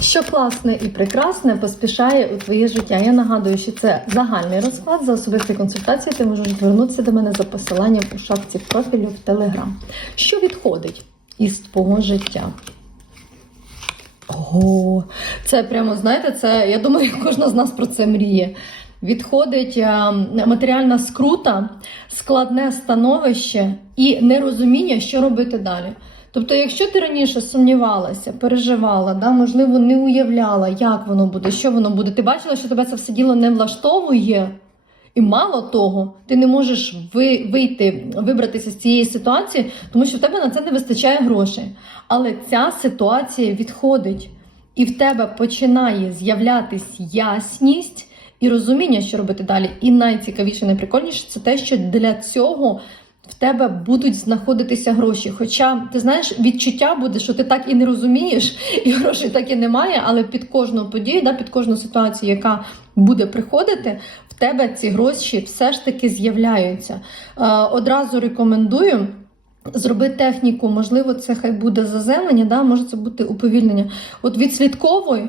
Що класне і прекрасне поспішає у твоє життя. Я нагадую, що це загальний розклад за особисті консультації. Ти можеш звернутися до мене за посиланням у шапці профілю в Телеграм. Що відходить із твого життя? Ого, це прямо знаєте, це я думаю, кожна з нас про це мріє. Відходить е, матеріальна скрута, складне становище і нерозуміння, що робити далі. Тобто, якщо ти раніше сумнівалася, переживала, да, можливо, не уявляла, як воно буде, що воно буде, ти бачила, що тебе це все діло не влаштовує. І мало того, ти не можеш ви, вийти, вибратися з цієї ситуації, тому що в тебе на це не вистачає грошей. Але ця ситуація відходить, і в тебе починає з'являтись ясність і розуміння, що робити далі. І найцікавіше, найприкольніше це те, що для цього в тебе будуть знаходитися гроші. Хоча ти знаєш, відчуття буде, що ти так і не розумієш, і грошей так і немає, але під кожну подію, да, під кожну ситуацію, яка буде приходити, в тебе ці гроші все ж таки з'являються. Е, одразу рекомендую. Зроби техніку, можливо, це хай буде заземлення, да, може це бути уповільнення. От відслідковуй,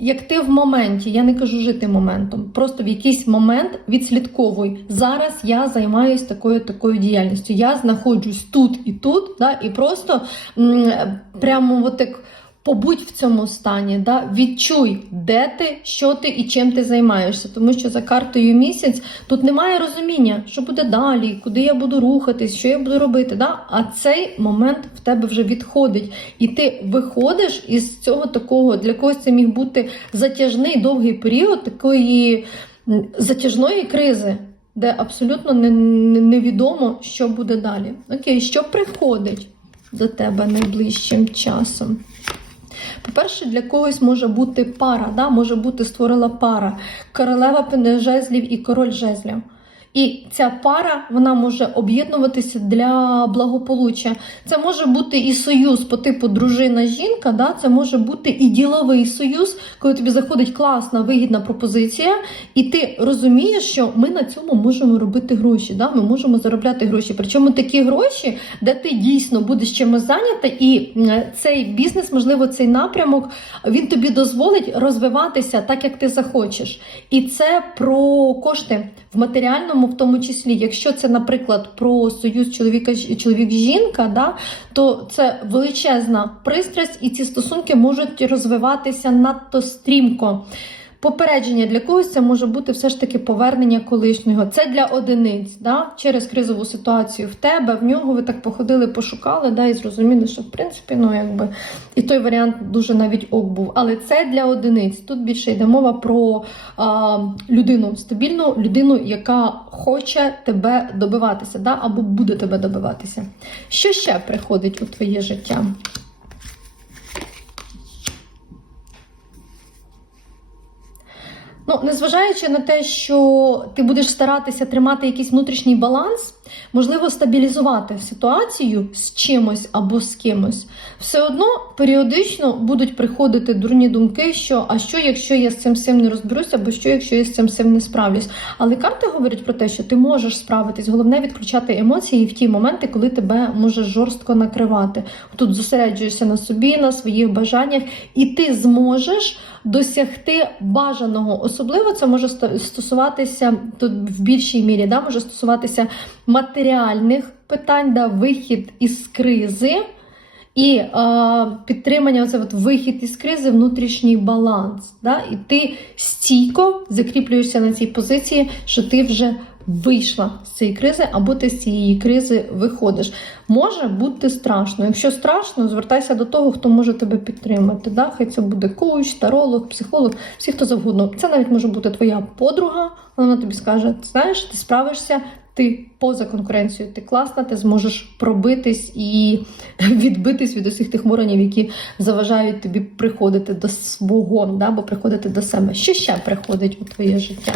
як ти в моменті, я не кажу жити моментом, просто в якийсь момент відслідковуй. Зараз я займаюся такою такою діяльністю. Я знаходжусь тут і тут, да, і просто м, прямо от так побудь в цьому стані, да, відчуй, де ти, що ти і чим ти займаєшся. Тому що за картою місяць тут немає розуміння, що буде далі, куди я буду рухатись, що я буду робити. Да? А цей момент в тебе вже відходить. І ти виходиш із цього такого, для когось це міг бути затяжний довгий період такої затяжної кризи. Де абсолютно не- не- невідомо, що буде далі. Окей, що приходить до тебе найближчим часом? По-перше, для когось може бути пара, да? може бути створила пара, королева жезлів і король жезлів. І ця пара вона може об'єднуватися для благополуччя. Це може бути і союз по типу дружина-жінка, да? це може бути і діловий союз, коли тобі заходить класна вигідна пропозиція, і ти розумієш, що ми на цьому можемо робити гроші. Да? Ми можемо заробляти гроші. Причому такі гроші, де ти дійсно будеш чимось зайнята, і цей бізнес, можливо, цей напрямок, він тобі дозволить розвиватися так, як ти захочеш. І це про кошти в матеріальному, в тому числі, якщо це, наприклад, про союз чоловіка чоловік-жінка, да, то це величезна пристрасть, і ці стосунки можуть розвиватися надто стрімко. Попередження для когось це може бути все ж таки повернення колишнього. Це для одиниць, да? через кризову ситуацію в тебе, в нього ви так походили, пошукали, да, і зрозуміли, що в принципі, ну якби і той варіант дуже навіть ок був. Але це для одиниць. Тут більше йде мова про а, людину, стабільну людину, яка хоче тебе добиватися, да? або буде тебе добиватися. Що ще приходить у твоє життя? Ну, незважаючи на те, що ти будеш старатися тримати якийсь внутрішній баланс, можливо, стабілізувати ситуацію з чимось або з кимось, все одно періодично будуть приходити дурні думки, що а що, якщо я з цим всім не розберуся, або що, якщо я з цим всім не справлюсь. Але карти говорять про те, що ти можеш справитись. Головне відключати емоції в ті моменти, коли тебе може жорстко накривати. Тут зосереджуєшся на собі, на своїх бажаннях, і ти зможеш досягти бажаного. Особливо це може стосуватися тут в більшій мірі, да, може стосуватися матеріальних питань, да, вихід із кризи. І е, підтримання, оце от вихід із кризи, внутрішній баланс. Да? І ти стійко закріплюєшся на цій позиції, що ти вже вийшла з цієї кризи, або ти з цієї кризи виходиш. Може бути страшно. Якщо страшно, звертайся до того, хто може тебе підтримати. Да? Хай це буде коуч, таролог, психолог, всі хто завгодно. Це навіть може бути твоя подруга, вона тобі скаже: знаєш, ти справишся. Ти поза конкуренцією, ти класна, ти зможеш пробитись і відбитись від усіх тих воронів, які заважають тобі приходити до свого, да, або приходити до себе. Що ще приходить у твоє життя?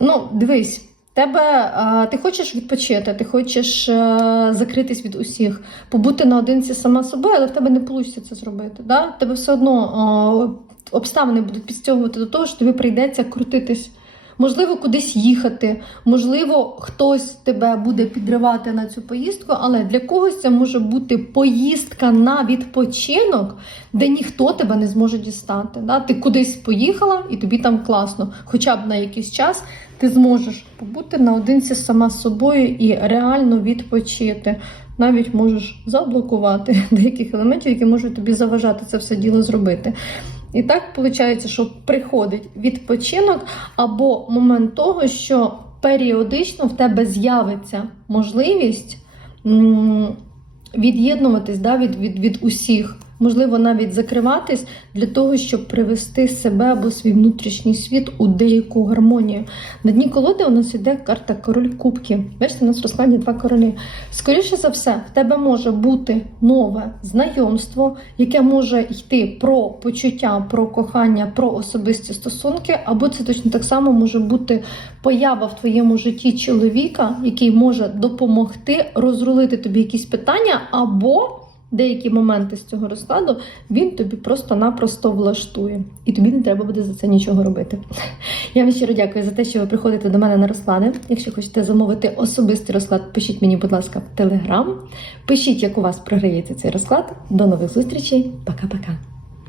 Ну, дивись, тебе ти хочеш відпочити, ти хочеш е, закритись від усіх, побути наодинці сама собою, але в тебе не вийде це зробити. Да? Тебе все одно е, обставини будуть підстягувати до того, що тобі прийдеться крутитись можливо, кудись їхати, можливо, хтось тебе буде підривати на цю поїздку, але для когось це може бути поїздка на відпочинок, де ніхто тебе не зможе дістати. Да? Ти кудись поїхала і тобі там класно, хоча б на якийсь час ти зможеш побути наодинці сама з собою і реально відпочити. Навіть можеш заблокувати деяких елементів, які можуть тобі заважати це все діло зробити. І так виходить, що приходить відпочинок або момент того, що періодично в тебе з'явиться можливість від'єднуватись да, від, від, від усіх, можливо, навіть закриватись для того, щоб привести себе або свій внутрішній світ у деяку гармонію. На дні колоди у нас іде карта король кубки. Бачите, у нас в два королі. Скоріше за все, в тебе може бути нове знайомство, яке може йти про почуття, про кохання, про особисті стосунки, або це точно так само може бути поява в твоєму житті чоловіка, який може допомогти розрулити тобі якісь питання, або деякі моменти з цього розкладу він тобі просто-напросто влаштує, і тобі не треба буде за це нічого робити. Я вам щиро дякую за те, що ви приходите до мене на розклади. Якщо хочете замовити особистий розклад, пишіть мені, будь ласка, в телеграм. Пишіть, як у вас програється цей розклад. До нових зустрічей. Пока-пока.